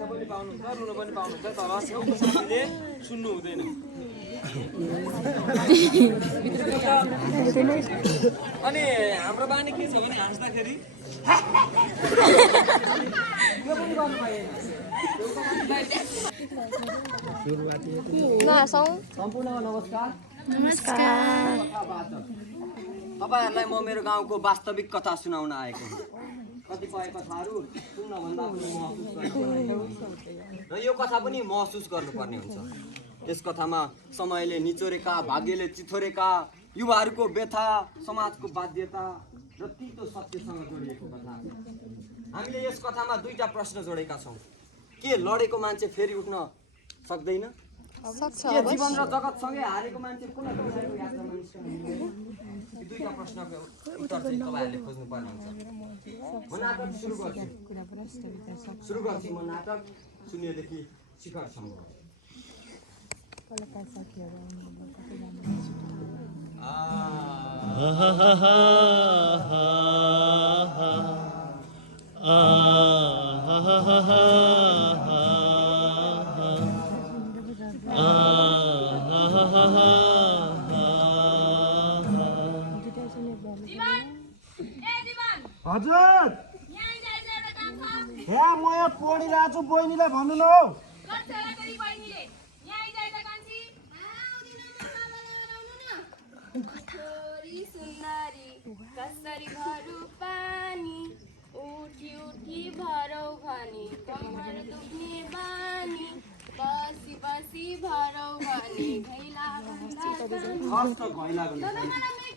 हाँस्न पनि पाउनुहुन्छ रुन पनि पाउनुहुन्छ तर छेउको साथीले सुन्नु हुँदैन अनि हाम्रो बानी के छ भने हाँस्दाखेरि सम्पूर्ण नमस्कार तपाईहरुलाई म मेरो गाउँको वास्तविक कथा सुनाउन आएको हुँ। कतिपय कथाहरू सुन्नभन्दा पनि महसुस गर्नुपर्ने र यो कथा पनि महसुस गर्नुपर्ने हुन्छ। यस कथामा समयले निचोरेका, भाग्यले चिथोरेका युवाहरूको व्यथा, समाजको बाध्यता र तितो सत्यसँग जोडिएको कथा छ। हामीले यस कथामा दुईटा प्रश्न जोडेका छौँ। के लडेको मान्छे फेरि उठ्न सक्दैन? के जीवन र जगतसँगै हारेको मान्छे पुनः दोहोऱ्याएको यात्रामा निस्कन मिल्दैन? यी दुईटा प्रश्नको उत्तर चाहिँ तपाईहरुले खोज्नु पर्ने हुन्छ। म नाटक सुरु गर्छु म नाटक शून्यदेखि शिखरसम्म। हजुर यहाँ म यहाँ पढिरहेको छु, बहिनीलाई भन्नु न हौ। कसरी भरौ पानी उठी उठी भरौ भनी कम्मर दुख्ने बानी बसी बसी भरौ भनी घैला कस्तो घैला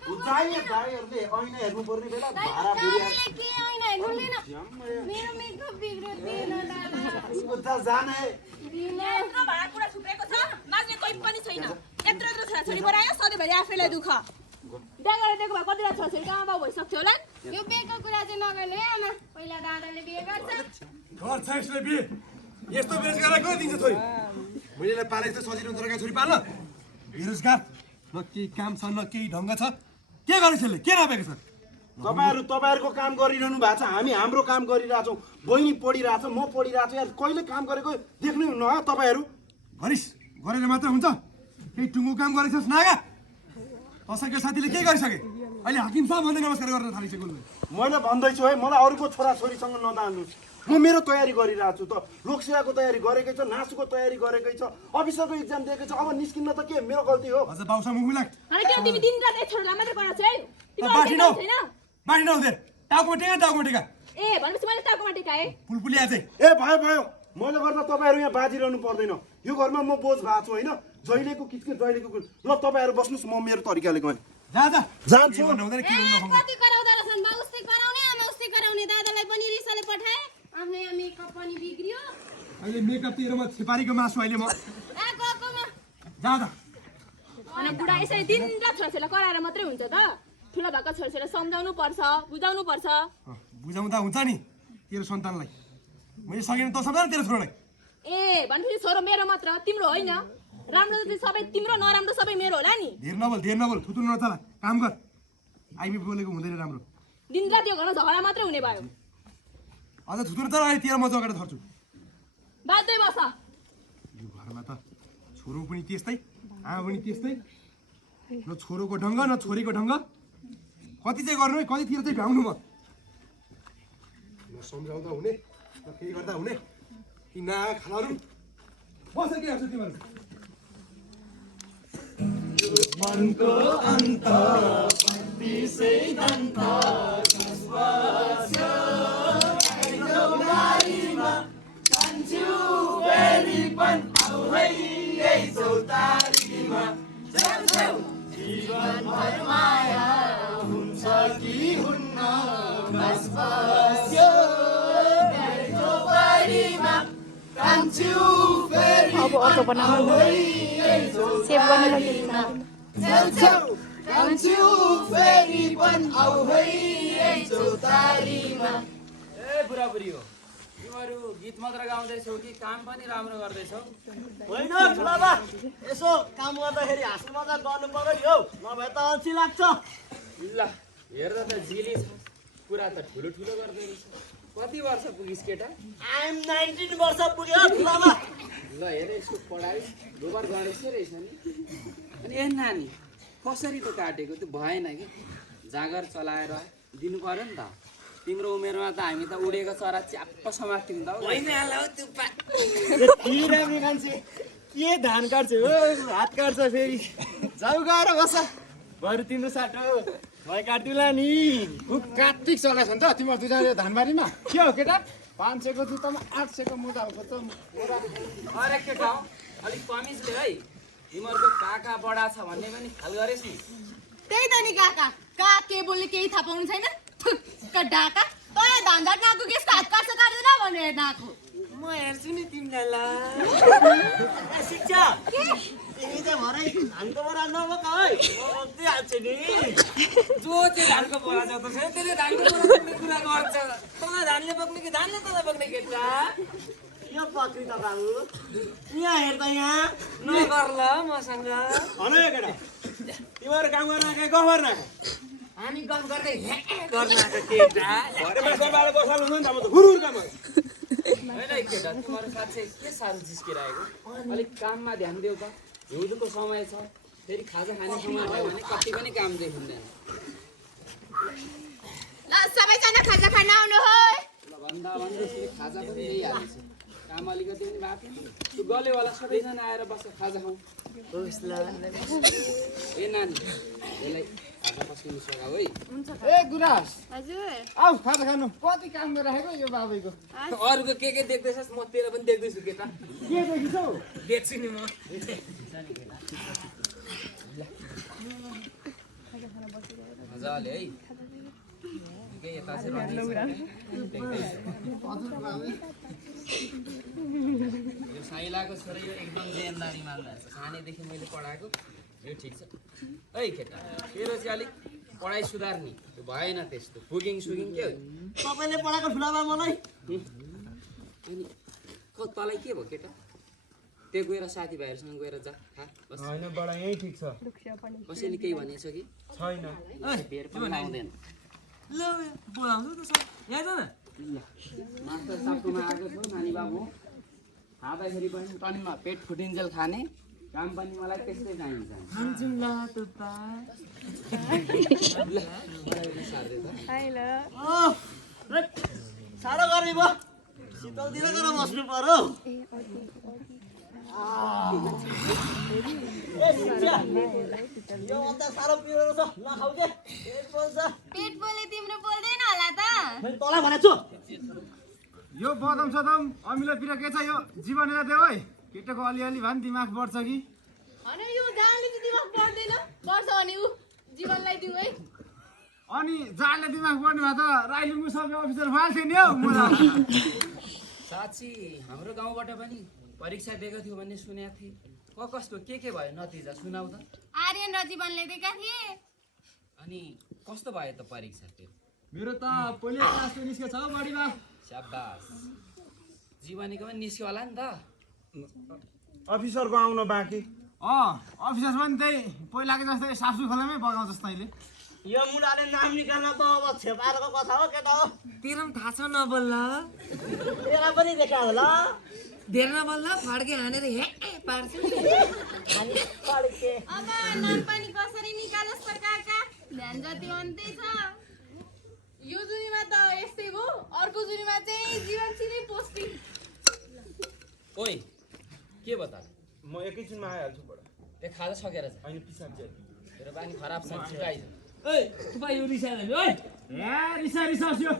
उचाइए दाइहरुले ऐना हेर्नु पर्ने बेला भारा बुढिया के ऐना हेर्नुदैन मेरो मेकअप बिग्रिदैन दादा उता जाने यत्रो भाडा कुरा छुपेको छ नाच्ने कोही पनि छैन। यत्रो यत्रो छोराछोरी बरायो सधैँभरि आफैलाई दुःख बिहा गरेर दिएको भए कतिवटा छोराछोरी कहाँ बाउ भइसक्थ्यो होला। यो बेको कुरा चाहिँ नगर्नु है आमा, पहिला दादाले बिहे गर्छ गर्छ यसले बिहे। यस्तो बेरोजगारलाई को दिन्छ छोरी? मैले पालेको त सजिलो दरका छोरी पाल्न। बेरोजगार न केही काम छ न केही ढङ्ग छ। के गर्छ यसले? के नपाएको छ? तपाईहरुको काम गरिरहनु भएको छ, हामी हाम्रो काम गरिरहेछौँ। बहिनी पढिरहेछ, म पढिरहेको छु। यार कहिले काम गरेको देख्नु न तपाईहरु? गरिस् गरेर मात्र हुन्छ? केही टुङ्गो काम गरेछस् नागा? कसैको साथीले के गरिसके? अहिले हाकिम साहब भन्दै नमस्कार गर्न थालिसक्यो। मैले भन्दैछु है, मलाई अरूको छोराछोरीसँग नदाल्नुस्। म मेरो तयारी गरिरहेको छु त। लोकसेवाको तयारी गरेकै छ, नासुको तयारी गरेकै छ, अफिसरको इक्जाम दिएकै छ। अब निस्किन्न त के मेरो गल्ती हो? अझ बाउसा मुखुला अनि के तिमी दिनरात एक छोरालाई मात्रै कराउँछ है? तिमी बाठी नौ दे टाउको टेका ए भनेपछि मैले टाउकोमा टेकाए पुलपुली आजै ए भयो मैले गर्दा तपाईहरु यहाँ बाजिरहनु पर्दैन। यो घरमा म बोझ भएको छु हैन। जहिलेको किचके जहिलेको ल तपाईहरु बस्नुस्, म मेरो तरिकाले गएँ। जान्छु कति कराउँदा रहेछन् बा, उस्तै कराउने आमा उस्तै कराउने। दादालाई पनि रिसाले पठाए, आफ्नो यहाँ मेकअप पनि बिग्रियो। अहिले मेकअप तेरोमा छेपारीको मासु अहिले म गएकोमा जाँदा अनि बुढा यसरी दिनरात छोराछोरीलाई कराएर मात्रै हुन्छ त? ठुलो भएको छोराछोरीलाई सम्झाउनु पर्छ, बुझाउनु पर्छ। बुझाउँदा हुन्छ नि तेरो सन्तानलाई। मैले सकेन त सम्झाउन तेरो छोरालाई। ए भनेपछि छोरो मेरो मात्र, तिम्रो होइन? राम्रो चाहिँ सबै तिम्रो, नराम्रो सबै मेरो होला नि। धेर नबोल थुतुनु नचला, काम गर। आइमी बोलेको हुँदैन राम्रो। दिनरात यो घरमा झगडा मात्रै हुने भयो। अझ थुतुनु त अहिले तेरो म जगेर छर्छु। बाध्यै बस। यो घरमा त छोरो पनि त्यस्तै, आमा पनि त्यस्तै। न छोरोको ढङ्ग न छोरीको ढङ्ग। कति चाहिँ गर्नु है, कतितिर चाहिँ भ्याउनु म? न सम्झाउँदा हुने न केही गर्दा हुने। कि ना खालाहरू बस के गर्छ तिमीहरू? मनको अन्त त्यसै दन्त जीवन भर माया हुन्छ कि हुन्न बस्यो अब अर्को बनाउनु सेभ गर्न बुढाबुढी हो तिमीहरू गीत मात्र गाउँदैछौ कि काम पनि राम्रो गर्दैछौ? होइन ठुलाबा, यसो काम गर्दाखेरि हाँस्नु मजा गर्नु पर्यो नि हौ, नभए त अल्छी लाग्छ। ल हेर्दा त झिली छ, कुरा त ठुलो ठुलो गर्दै रहेछ। कति वर्ष पुगिस् केटा आइएम 19 वर्ष पुग्यो बुढामा ल हेर यसको पढाइ दोबार गरेको रहेछ नि अनि ए नानी कसरी त काटेको त्यो भएन कि जागर चलाएर दिनु पर्यो नि त तिम्रो उमेरमा त हामी त उडेको चरा च्याप्प समात्थ्यौँ त होइन राम्रो मान्छे के धान काट्छ हो हात काट्छ फेरि जाऊ गएर बस बरु तिम्रो साटो भए काट्दिला नि कार्तिक चलाएछ नि त तिम्रो दुईजना धानबारीमा के हो केटा 500 को जुत्तामा 800 को मोजाको त अरे केटा हो अलिक कमिजले है तिमीहरूको काका बडा छ भन्ने पनि ख्याल गरेस् नि त्यही त नि काका का के बोल्ने केही थाहा पाउनु छैन थुक्क ढाका तँ धान झाट नाको के हात काट्छ काट्दैन भनेर नाको म हेर्छु नि तिमीलाई शिक्षा तिमी त भरै धानको बडा नबोक है म हाल्छु नि जो चाहिँ धानको बोरा छ त त्यसले धानको बोरा बोक्ने कुरा गर्छ तँलाई धानले बोक्ने कि धानले तँलाई बोक्ने केटा यो पक्री त बाबु यहाँ हेर त यहाँ नगर ल मसँग भन यो केटा तिमीहरू काम गर्न आएको गफ गर्न आएको हामी गफ गर्दै गर्न आएको केटा घरे मान्छेबाट बसाल्नु हुन्छ नि त म त हुरुर काम होइन है केटा तिमीहरू साँच्चै के साह्रो जिस्किरहेको अलिक काममा ध्यान देऊ त हिउँदोको समय छ फेरि खाजा खाने समय भयो भने कति पनि काम देखिँदैन ल सबैजना खाजा खान आउनु हो ल भन्दा भन्दै खाजा पनि ल्याइहाल्छु काम अलिकति पनि भएको थिएन त्यो गलेवाला सबैजना आएर बस्छ खाजा खाउँ ए नानी यसलाई खाजा पस्किनु सघाऊ है ए गुरास हजुर आऊ खाजा खानु कति काम गरिराखेको यो बाबैको अरूको के देख्दैछस् म तेरो पनि देख्दैछु केटा के देखिसौ देख्छु नि म मजाले है निकै यता चाहिँ यो साइलाको छोरा यो एकदम देनदारी मान्दा सानैदेखि मैले पढाएको यो ठिक छ है केटा तेरो चाहिँ अलिक पढाइ सुधार्ने त्यो भएन त्यस्तो पुगिङ सुगिङ के हो तपाईँले पढाएको ठुलाबा मलाई अनि तँलाई के भयो केटा त्यो गएर साथीभाइहरूसँग गएर जा खा बस होइन बडा यही ठिक छ कसैले केही भनेछ कि छैन बेर पनि आउँदैन ल बोलाउँछु त सर यहाँ जान मास्टर साप्टोमा आएको छु नानी बाबु खाँदाखेरि पनि टनमा पेट फुटिन्जेल खाने काम पनि मलाई त्यस्तै चाहिन्छ खान्छौँ ल तुप्पा साह्रो गर्ने भयो शीतलतिर गएर बस्नु पर्यो यो अन्त साह्रो पिरो छ नखाऊ के पेट पोल्छ पेट बोले तिम्रो बोल्दैन होला त मैले तँलाई भनेको छु यो बदम सदम अमिलो पिरो के छ यो जीवनलाई देऊ है केटाको अलिअलि भए पनि दिमाग बढ्छ कि अनि यो जाँडले चाहिँ दिमाग पर्दैन पर्छ भने ऊ जीवनलाई दिऊ है अनि जाडले दिमाग बढ्ने भए त राइलिङको सबै अफिसर भइहाल्थ्यो नि हौ मुला साँच्ची हाम्रो गाउँबाट पनि परीक्षा दिएको थियो भन्ने सुनेको थिएँ कस्तो के भयो नतिजा सुनाऊ त आर्यन र जीवनले दिएका थिए अनि कस्तो भयो त परीक्षा त्यो मेरो त पहिले क्लासको निस्के छ बढी बा स्याबास जीवनीको पनि निस्क्यो होला नि त अफिसरको आउन बाँकी अफिसर पनि त्यही पहिलाको जस्तै सासु खोलामै बगाउँछस् तैँले यो मुलाले नाम निकाल्न त अब छेपारको कथा हो केटा हो तेरो पनि थाहा छ नबोल्ला तेरा पनि देखा होला धेर नबोल्ला फड्के हानेर हे पार्छ अब नाम पनि कसरी निकालोस् त काका ध्यान जति अन्त्य छ यो जुनीमा त यस्तै भयो अर्को जुनीमा चाहिँ जीवन सिधै पोस्टिङ ओइ के बता म एकैछिनमा आइहाल्छु बडा त्यो खाजा सकेर छ होइन पिसाब चाहिँ तेरो बानी खराब छ छिटो आइज रिसास यो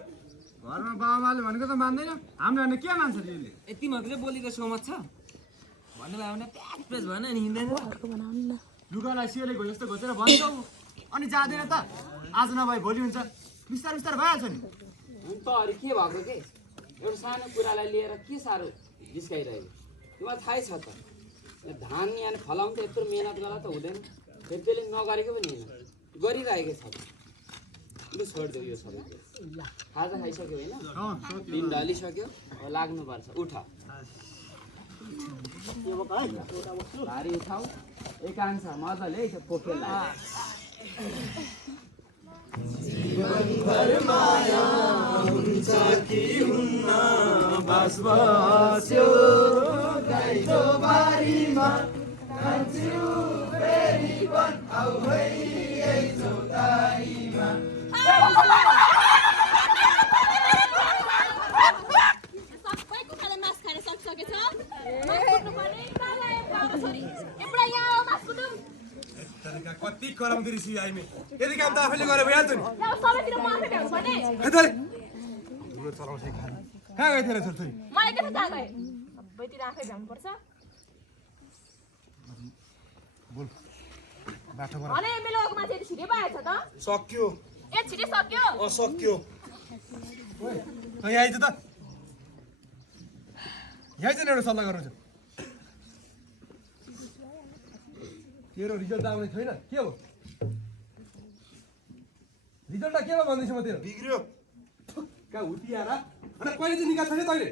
घरमा बाबाले भनेको त मान्दैन हामीले भने के मान्छ यसले ए तिमीहरूको चाहिँ बोलीको सोमत छ भन्नुभयो भने प्याक पेज भएन नि हिँड्दैन लुगालाई सिलेको जस्तो घोचेर भन्छौ अनि जाँदैन त आज नभए भोलि हुन्छ बिस्तार बिस्तार भइहाल्छ नि अनि त अरू के भएको के एउटा सानो कुरालाई लिएर के साह्रो जिस्काइरहेको तिमीलाई थाहै छ त यहाँ धान यहाँ फलाउनु त यत्रो मिहिनेत गर त हुँदैन फेरि त्यसले नगरेको पनि होइन गरिरहेको छ लु छोडिदेऊ यो सबै खाजा खाइसक्यो होइन दिन ढलिसक्यो अब लाग्नुपर्छ उठ भारी उठाऊ एकांश मजाले है पोखेल सबै कुखुराले मास खान सकिसकेछ मास कुट्नुपर्ने कहाँ गयो बाबु छोरी एउटा यहाँ आऊ मास कुटौँ तरिका कति कराउँदै रिसी आइमे यदि काम त आफैले गरेर भइहाल्छ नि यहाँ सबैतिर म आफै भ्याउनु पर्ने हेतरे तिम्रो चलाउँछ खाना कहाँ गयो तेरो छोरी मलाई के थाहा गए सबैतिर आफै भ्याउनु पर्छ बोल बाटो गर भने मेलोको मान्छे यति छिटै पाएछ त सक्यो ए छिटै सक्यो असक्यो ओए त यहाँ आइज त यहाँ चाहिँ एउटा सल्लाह गर्नु छ तेरो रिजल्ट आउने छैन के हो रिजल्ट के हो भन्दैछु म तेरो बिग्रियो कहाँ हुतियार अनि कहिले चाहिँ निकाल्छ नि तैँले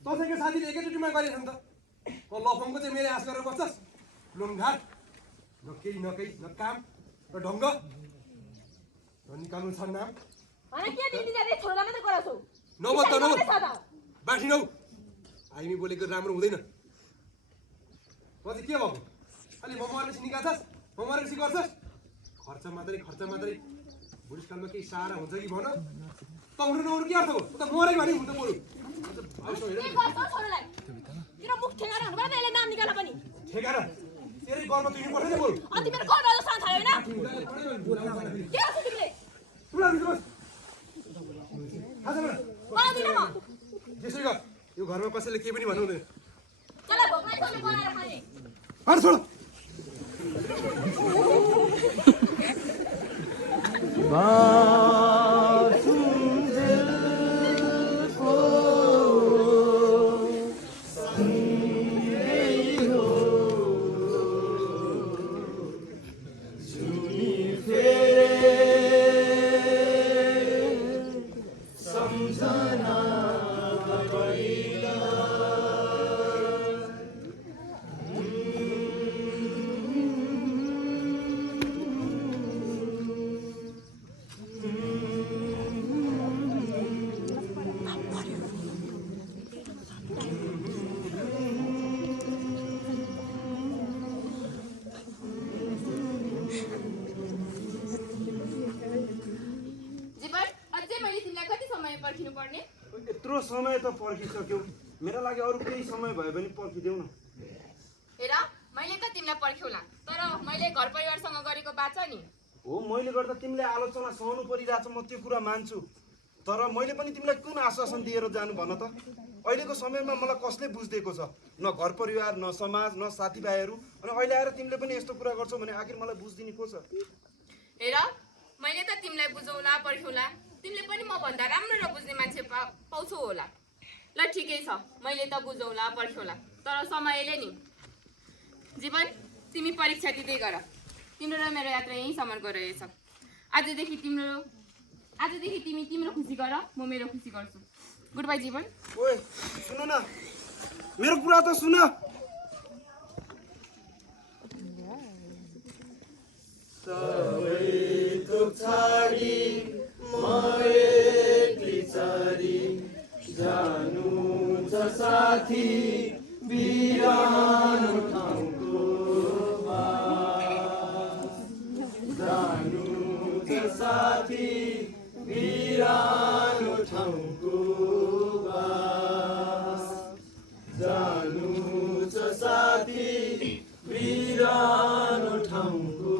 तँसँगको साथीले एकैचोटिमा गरेछ नि त लफङको चाहिँ मेरो आश गरेर बस्छस् लुङघाट न केही न केही न काम र ढङ्ग र निकाल्नु छ नाम भने के दिदी जाँदै छोरालाई मात्रै गराउँछौ नबोल त नबोल बाठी नौ हामी बोलेको राम्रो हुँदैन म चाहिँ के भएको अलि म मरेपछि निकाल्छस् म मरेपछि गर्छस् खर्च मात्रै बुढेसकालमा केही सहारा हुन्छ कि भन त हुनु नहुनु के अर्थ हो त मरै भने हुन्छ बरु के गर्छौ छोरालाई तेरो मुख ठेगाना हुनु पर्दैन यसले नाम निकाल पनि ठेगाना तेरै घरमा तुई पर्छ नि बरु अनि मेरो घर अझ सान थाल्यो हैन के गर्छौ तिमीले तुला दिनु बस थाहा छ मलाई पाउँदिन म त्यसै गर यो घरमा कसैले केही पनि भन्नु हुँदैन तँलाई भोक लाग्यो बनाएर खाने हट छोड यत्रो समय त पर्खिसक्यौ मेरो लागि अरू केही समय भयो भने पर्खिदेऊ न हेर मैले त तिमीलाई पर्ख्यौला तर मैले घर परिवारसँग गरेको बाचा नि हो मैले गर्दा तिमीले आलोचना सहनु परिरहेछ म त्यो कुरा मान्छु तर मैले पनि तिमीलाई कुन आश्वासन दिएर जानु भन त अहिलेको समयमा मलाई कसले बुझ्दिएको छ न घर परिवार न समाज न साथीभाइहरू अनि अहिले आएर तिमीले पनि यस्तो कुरा गर्छौ भने आखिर मलाई बुझ्दिने को छ हेर मैले त तिमीलाई बुझौला पर्ख्यौला तिमीले पनि म भन्दा राम्रो नबुझ्ने मान्छे पाउँछौ होला ल ठिकै छ मैले त बुझौला पर्ख्यौला तर समयले नि जीवन तिमी परीक्षा दिँदै गर तिम्रो र मेरो यात्रा यहीँसम्मको रहेछ आजदेखि तिमी तिम्रो खुसी गर म मेरो खुसी गर्छु गुड बाई जीवन ओए सुन न मेरो कुरा त सुन जानु छ साथी बिरानो ठाउँको जानु छ साथी बिरानो ठाउँको जानु छ साथी बिरानो ठाउँको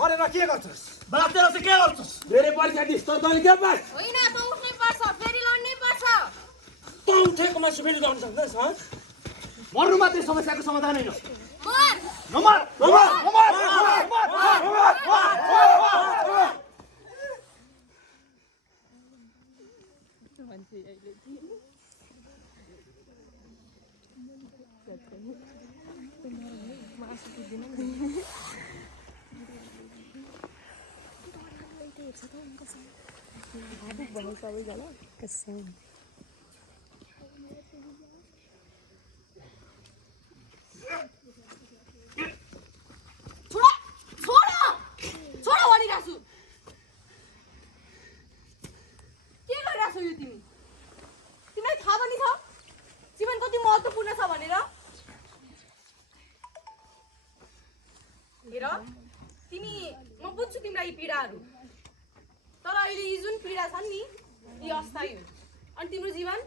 भनेर के गर्छस् बातेर चाहिँ के गर्छस् धेरै परीक्षा दिस् त तैँले के पास होइन त उठ्नै पर्छ फेरि लड्नै पर्छ त उठेको मान्छे फेरि गर्न सक्दैछ मर्नु मात्रै समस्याको समाधान होइन मर छौ यो तिमी? तिमीलाई थाहा पनि छ जीवन कति महत्त्वपूर्ण छ भनेर? हेर तिमी, म बुझ्छु तिमीलाई यी पीडाहरू, तर अहिले यी जुन पीडा छन् नि यी अस्थायी हुन् अनि तिम्रो जीवन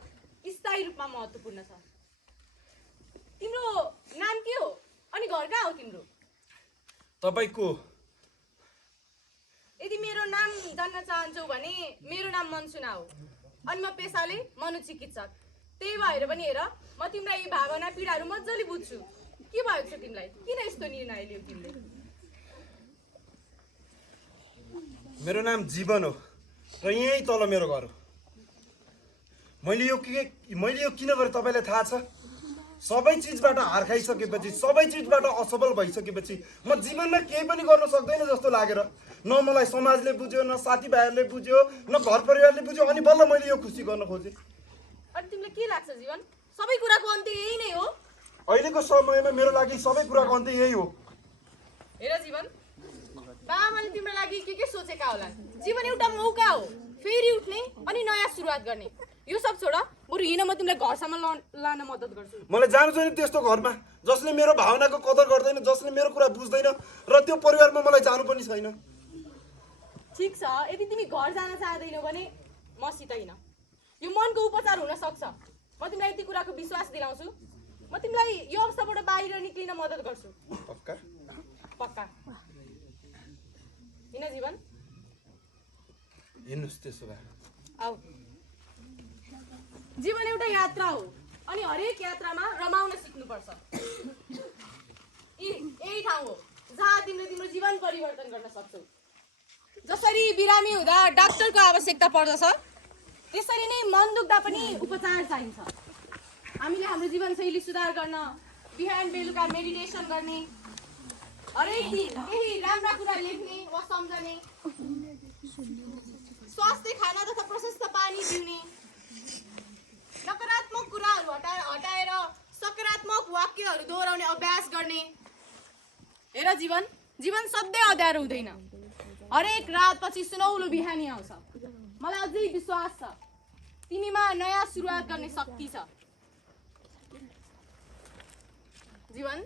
स्थायी रूपमा महत्त्वपूर्ण छ। तिम्रो नाम के हो अनि घर कहाँ हो तिम्रो? तपाईँको यदि मेरो नाम जान्न चाहन्छौ भने मेरो नाम मन्सुना हो अनि म पेसाले मनोचिकित्सक। त्यही भएर पनि हेर म तिमीलाई यी भावना पीडाहरू मजाले बुझ्छु। के भएको छ तिमीलाई? किन यस्तो निर्णय लियौ तिमीले? मेरो नाम जीवन हो र यहीँ तल मेरो घर हो। मैले यो किन गरेँ तपाईँलाई थाहा छ? सबै चिजबाट हार खाइसकेपछि, सबै चिजबाट असफल भइसकेपछि म जीवनमा केही पनि गर्न सक्दैन जस्तो लागेर, न मलाई समाजले बुझ्यो, न साथीभाइहरूले बुझ्यो, न घर परिवारले बुझ्यो, अनि बल्ल मैले यो खुसी गर्न खोजेँ। अनि तिमीलाई के लाग्छ जीवन सबै कुराको अन्त्य यही नै हो? अहिलेको समयमा मेरो लागि सबै कुराको अन्त्य यही हो। हेर जीवन, बाबाले तिम्रो लागि के सोचेका होला? जीवन एउटा मौका हो फेरि उठ्ने अनि नयाँ सुरुवात गर्ने। यो सब छोड, बरु हिँड, म तिमीलाई घरसम्म लान मद्दत गर्छु। मलाई जानु छैन त्यस्तो घरमा जसले मेरो भावनाको कदर गर्दैन, जसले मेरो कुरा बुझ्दैन, र त्यो परिवारमा मलाई जानु पनि छैन। ठिक छ, यदि तिमी घर जान चाहदैनौ भने मसित हिँड। यो मनको उपचार हुन सक्छ। म तिमीलाई यति कुराको विश्वास दिलाउँछु। म तिमीलाई यो अवस्थाबाट बाहिर निक्लिन मद्दत गर्छु। पक्का? पक्का। हिँड जीवन। हिँड्नुहोस् त्यसो भए। आऊ। जीवन एउटा यात्रा हो अनि हरेक यात्रामा रमाउन सिक्नुपर्छ। यही ठाउँ हो जहाँ तिमीले तिम्रो जीवन परिवर्तन गर्न सक्छौ। जसरी बिरामी हुँदा डाक्टरको आवश्यकता पर्दछ, त्यसरी नै मन दुख्दा पनि उपचार चाहिन्छ। हामीले हाम्रो जीवनशैली सुधार गर्न बिहान बेलुका मेडिटेसन गर्ने, हरेक दिन केही राम्रा कुरा लेख्ने वा सम्झने, स्वास्थ्य खाना तथा प्रशस्त पानी पिउने, नकारात्मक कुराहरू हटाएर सकारात्मक वाक्यहरू दोहोऱ्याउने अभ्यास गर्ने। हेर जीवन, जीवन सधैँ अँध्यारो हुँदैन। हरेक रात पछि सुनौलो बिहानी आउँछ। मलाई अझै विश्वास छ तिमीमा नयाँ सुरुवात गर्ने शक्ति छ। जीवन,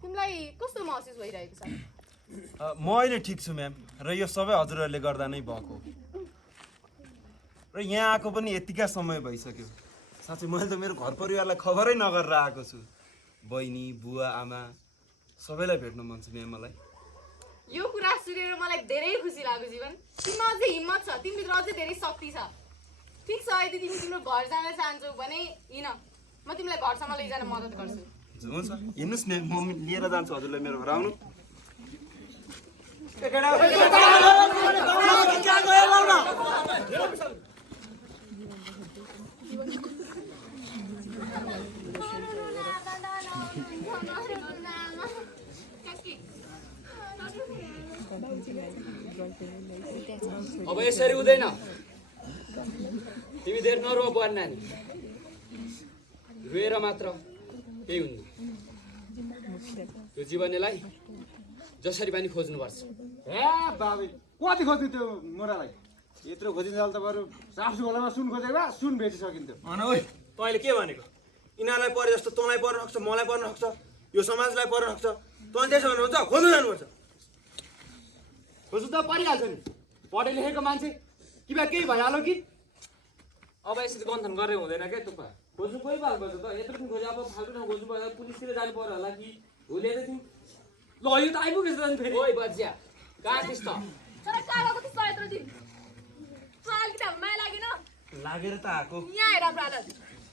तिमीलाई कस्तो महसुस भइरहेको छ? म अहिले ठिक छु म्याम, र यो सबै हजुरहरूले गर्दा नै भएको हो। र यहाँ आएको पनि यतिका समय भइसक्यो। साँच्चै मैले त मेरो घर परिवारलाई खबरै नगरेर आएको छु। बहिनी, बुवा, आमा सबैलाई भेट्न मन छ म्याम मलाई। यो कुरा सुनेर मलाई धेरै खुसी लाग्यो जीवन। तिमीमा अझै हिम्मत छ, तिमीभित्र अझै धेरै शक्ति छ। ठिक छ, यदि तिमी तिम्रो घर जान चाहन्छौ भने हिँड, म तिमीलाई घरसम्म लैजान मद्दत गर्छु। हुन्छ, हिँड्नुहोस् म्याम, म लिएर जान्छु हजुरलाई मेरो घर। आउनु। अब यसरी हुँदैन। तिमी धेर नरो बुहारी नानी, रोएर मात्र केही हुन्न। त्यो जीवनलाई जसरी पनि खोज्नुपर्छ। हे बाबे, कति खोज्यो त्यो मोरालाई? यत्रो खोजिन्छ त बरु सासु खोलामा सुन खोजेको भए सुन बेचिसकिन्थ्यो। भन ओइ, तैँले के भनेको? यिनीहरूलाई परे जस्तो तँलाई पर्न सक्छ, मलाई पर्न सक्छ, यो समाजलाई पर्न सक्छ। तैँले त्यसो भन्नुहुन्छ? खोज्नु जानुपर्छ। खोज्नु त परिहाल्छ नि, पढे लेखेको मान्छे कि बा केही भइहाल्यो कि। अब यसरी गन्थन गरेर हुँदैन क्या तुक्पा। खोज्नु कोही बाल गर्छ त? यत्रो दिन खोजे, अब फाल्टो ठाउँ खोज्नु पर्दा पुलिसतिर जानु पर्यो होला कि भुले त तिमी। ल यो त आइपुगेछ त फेरि। ओइ बज्या, कहाँ थिस् त? तर कहाँ गएको त्यस्तो यत्रो दिन? अलिकति माया लागेन? लागेर त आएको। यहाँ हेर हाम्रो हालत।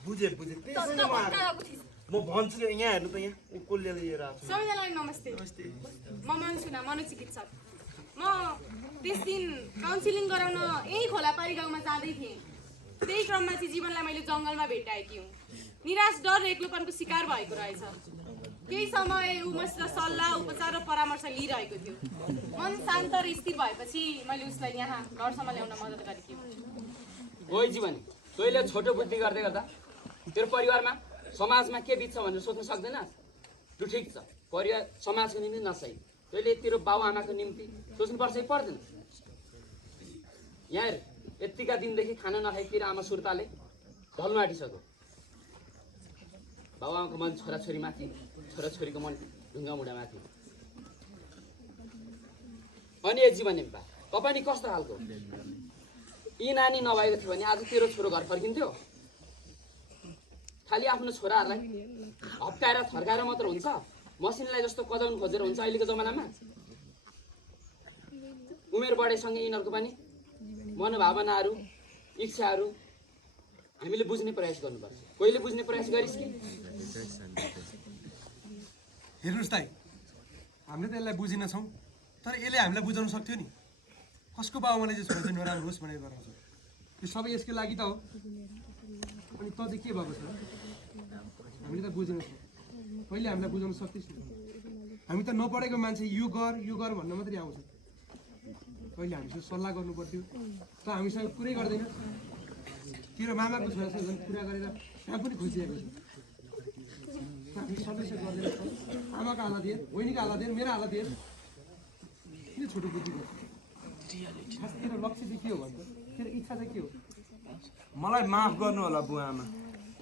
बुझेँ त्यसै नै म कहाँ आएको। गएको थिइस्? म भन्छु कि यहाँ हेर्नु त, यहाँ कसले लिएर आएको छु। सबैजनालाई नमस्ते। म मन्सुना, मनोचिकित्सक। म त्यस दिन काउन्सिलिङ गराउन यही खोलापारी गाउँमा जाँदै थिएँ। त्यही क्रममा चाहिँ जीवनलाई मैले जङ्गलमा भेटाएकी हुँ। निराश, डर र एक्लोपनको शिकार भएको रहेछ। केही समय ऊ मसित सल्लाह, उपचार र परामर्श लिइरहेको थियो। मन शान्त र स्थिर भएपछि मैले उसलाई यहाँ घरसम्म ल्याउन मद्दत गरेकी हुँ। ओइ जीवन, तैँले छोटो बुद्धि गर्दै गर्दा तेरो परिवारमा समाजमा के बित्छ भनेर सोच्न सक्दैनस्? लु ठिक छ, परिवार समाजको निम्ति नसही, तैँले तेरो बाउ आमाको निम्ति सोच्नुपर्छ कि पर्दैन? यहाँ हेर, यतिका दिनदेखि खाना नखाइकिर आमा सुर्ताले ढल्नु आँटिसक्यो। बाबुआमाको मन छोराछोरीमाथि, छोराछोरीको मन ढुङ्गा मुढामाथि। अनि एक जीवन नेम्पा तपाईँ कस्तो खालको? यी नानी नभएको थियो भने आज तेरो छोरो घर फर्किन्थ्यो? खालि आफ्नो छोराहरूलाई हप्काएर थर्काएर मात्र हुन्छ? मसिनलाई जस्तो कजाउनु खोजेर हुन्छ अहिलेको जमानामा? उमेर बढेसँगै यिनीहरूको पनि मनोभावनाहरू, इच्छाहरू हामीले बुझ्ने प्रयास गर्नुपर्छ। कहिले बुझ्ने प्रयास गरिस् कि? हेर्नुहोस् दाइ, हामीले त यसलाई बुझिनछौँ, तर यसले हामीलाई बुझाउन सक्थ्यो नि। कसको बाबुआमाले चाहिँ छोरा चाहिँ नराम्रो होस् भनेर गराउँछ? यो सबै यसको लागि त हो। अनि त चाहिँ के भएको छ? हामीले त बुझेनछौँ, कहिले हामीलाई बुझाउन सक्थेस् नि? हामी त नपढेको मान्छे यो गर भन्न मात्रै आउँछ। कहिले हामीसँग सल्लाह गर्नु पर्थ्यो, त हामीसँग कुरै गर्दैन। तेरो मामाको छोरासँग झन् कुरा गरेर त्यहाँ पनि खुसिएको छ। हामी सदस्य गर्दैन। आमाको हालत हेर, बहिनीको हालत हेर, मेरो हालत हेर। किन छोटो बुद्धि गर्छ? खास तेरो लक्ष्य चाहिँ के हो भन्छ? तेरो इच्छा चाहिँ के हो? मलाई माफ गर्नु होला बुवा आमा,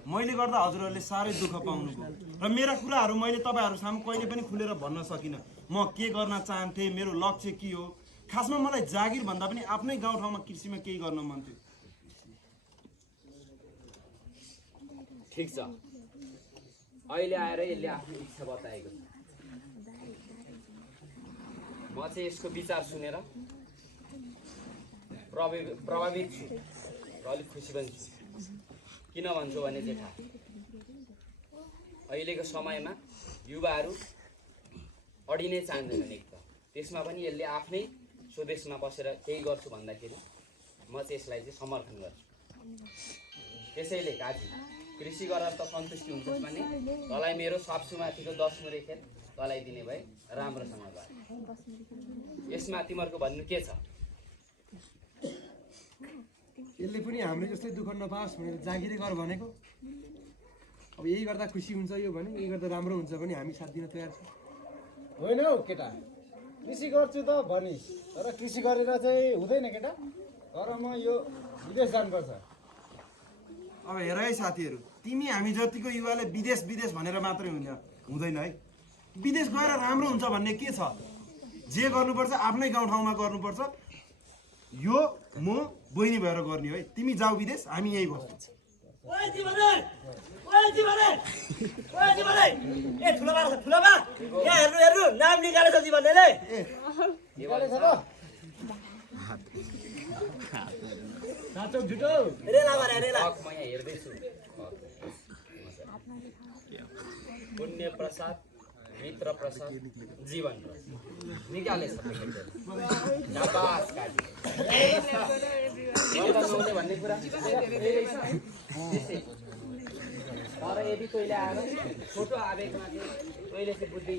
मैले गर्दा हजुरहरूले साह्रै दुःख पाउनुभयो र मेरा कुराहरू मैले तपाईँहरू सामु कहिले पनि खुलेर भन्न सकिनँ। म के गर्न चाहन्थेँ, मेरो लक्ष्य के हो? खासमा मलाई जागिर भन्दा पनि आफ्नै गाउँठाउँमा कृषिमा केही गर्न मन थियो। ठिक छ, अहिले आएर यसले आफ्नो इच्छा बताएको छ। म चाहिँ यसको विचार सुनेर प्रभावित छु र अलिक खुसी पनि छु। किन भन्छु भने जेठा, अहिलेको समयमा युवाहरू अडिनै चाहँदैनन्। एक त त्यसमा पनि यसले आफ्नै स्वदेशमा बसेर केही गर्छु भन्दाखेरि म चाहिँ यसलाई चाहिँ समर्थन गर्छु। त्यसैले काजी कृषि गरेर त सन्तुष्टि हुन्छस् भने तँलाई मेरो साप्सुमाथिको 10 मुरे खेत तँलाई दिने भए राम्रोसँग गर। यसमा तिमीहरूको भन्नु के छ? यसले पनि हामीले जस्तै दुःख नपाओस् भनेर जागिरै गर भनेको। अब यही गर्दा खुसी हुन्छ यो भने, यही गर्दा राम्रो हुन्छ भने हामी साथ दिन तयार छौँ। होइन हौ केटा, कृषि गर्छु त भनिस्, तर कृषि गरेर चाहिँ हुँदैन केटा। तर म यो विदेश जानुपर्छ। अब हेर है साथीहरू, तिमी हामी जतिको युवाले विदेश भनेर मात्रै हुँदैन है। विदेश गएर राम्रो हुन्छ भन्ने के छ? जे गर्नुपर्छ आफ्नै गाउँठाउँमा गर्नुपर्छ। यो म बहिनी भएर गर्ने है। तिमी जाऊ विदेश, हामी यही बस्छौँ। हेर्नु नाम निकालेछ जीवनले। साँचो झुटो रेला भरे रेला। म यहाँ हेर्दैछु। पुण्य प्रसाद, मित्र प्रसाद, जीवन प्रसाद निकाले भन्ने कुरा। तर यदि तैँले आएर छोटो आवेगमा तैँले चाहिँ बुद्धि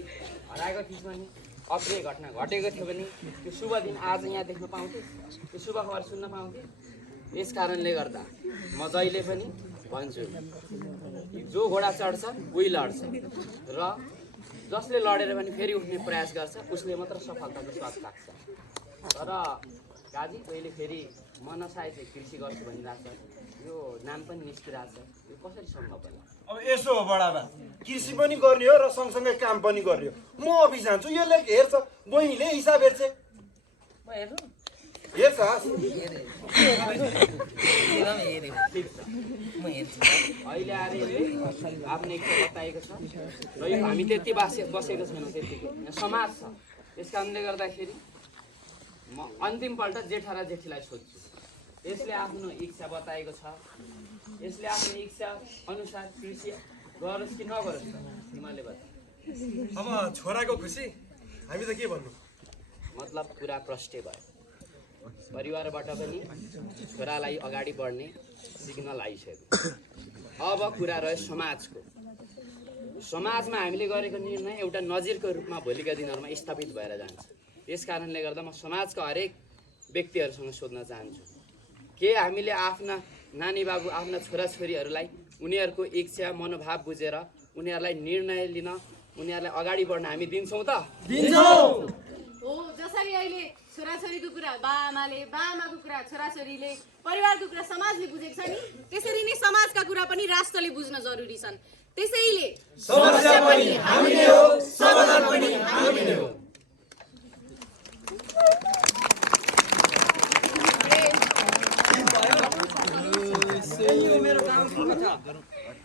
हराएको थिइस् भने, अप्रिय घटना घटेको थियो भने त्यो शुभ दिन आज यहाँ देख्न पाउँथेँ, त्यो शुभ खबर सुन्न पाउँथेँ। यस कारणले गर्दा म जहिले पनि भन्छु, जो घोडा चढ्छ उही लड्छ र जसले लडेर पनि फेरि उठ्ने प्रयास गर्छ उसले मात्र सफलताको स्वाद पाक्छ। तर गाजी तैँले फेरि म नसाए चाहिँ कृषि गर्छु भनिरहेको छ, यो नाम पनि निस्किरहेको छ, यो कसरी सम्भव होला? अब यसो हो बडाबा, कृषि पनि गर्ने हो र सँगसँगै काम पनि गर्ने हो। म अफिस जान्छु, यसले हेर्छ, बहिनीले हिसाब हेर्छ। म हेर्नु हेर्छ अहिले आएर यसले आफ्नो इच्छा बताएको छ र यो हामी त्यति बसेको छैनौँ, त्यतिकै यहाँ समाज छ। त्यस कारणले गर्दाखेरि म अन्तिमपल्ट जेठा र जेठीलाई सोध्छु, यसले आफ्नो इच्छा बताएको छ, यसले आफ्नो इच्छा अनुसार कृषि गरोस् कि नगरोस् त तिमीले बता। अब छोराको खुसी हामी त के भन्नु? मतलब कुरा प्रष्टै भयो। परिवारबाट पनि छोरालाई अगाडि बढ्ने सिग्नल आइसक्यो। अब कुरा रह्यो समाजको। समाजमा हामीले गरेको निर्णय एउटा नजिरको रूपमा भोलिका दिनहरूमा स्थापित भएर जान्छ। यस कारणले गर्दा म समाजका हरेक व्यक्तिहरूसँग सोध्न चाहन्छु, के हामीले आफ्ना नानी बाबु, आफ्ना छोराछोरीहरूलाई उनीहरूको इच्छा मनोभाव बुझेर उनीहरूलाई निर्णय लिन, उनीहरूलाई अगाडि बढ्न हामी दिन्छौँ त? हो, जसरी अहिले छोराछोरीको कुरा बाआमाले, बाआमाको कुरा छोराछोरीले, परिवारको कुरा समाजले बुझेको छ नि, त्यसरी नै समाजका कुरा पनि राष्ट्रले बुझ्न जरुरी छन्। त्यसैले समस्या पनि हामीले हो, समाधान पनि हामीले हो। यही हो मेरो गाउँको कथा,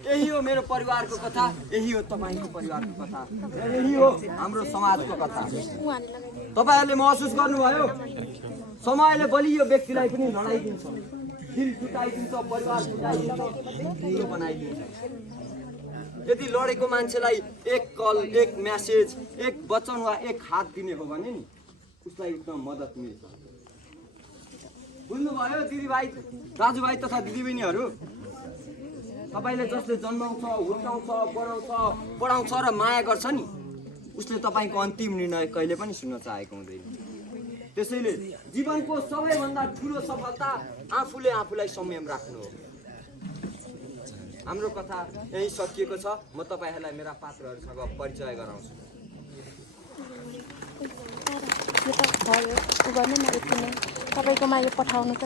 यही हो मेरो परिवारको कथा, यही हो तपाईँको परिवारको कथा, र यही हो हाम्रो समाजको कथा। तपाईँहरूले महसुस गर्नुभयो समयले बलियो व्यक्तिलाई पनि लडाइदिन्छ, दिल टुटाइदिन्छ, परिवार टुटाइदिन्छ, ठुलो बनाइदिन्छ। यदि लडेको मान्छेलाई एक कल, एक म्यासेज, एक वचन वा एक हात दिने हो भने नि उसलाई उठ्न मद्दत मिल्छ। बुझ्नुभयो दिदीभाइ, दाजुभाइ तथा दिदीबहिनीहरू? तपाईँले जसले जन्माउँछ, हुर्काउँछ, पढाउँछ र माया गर्छ नि, उसले तपाईँको अन्तिम निर्णय कहिले पनि सुन्न चाहेको हुँदैन। त्यसैले जीवनको सबैभन्दा ठुलो सफलता आफूले आफूलाई संयम राख्नु हो। हाम्रो कथा यही सकिएको छ। म तपाईँहरूलाई मेरा पात्रहरूसँग परिचय गराउँछु। यो त भयो, उ गर्ने न यति नै। तपाईँकोमा यो पठाउनु त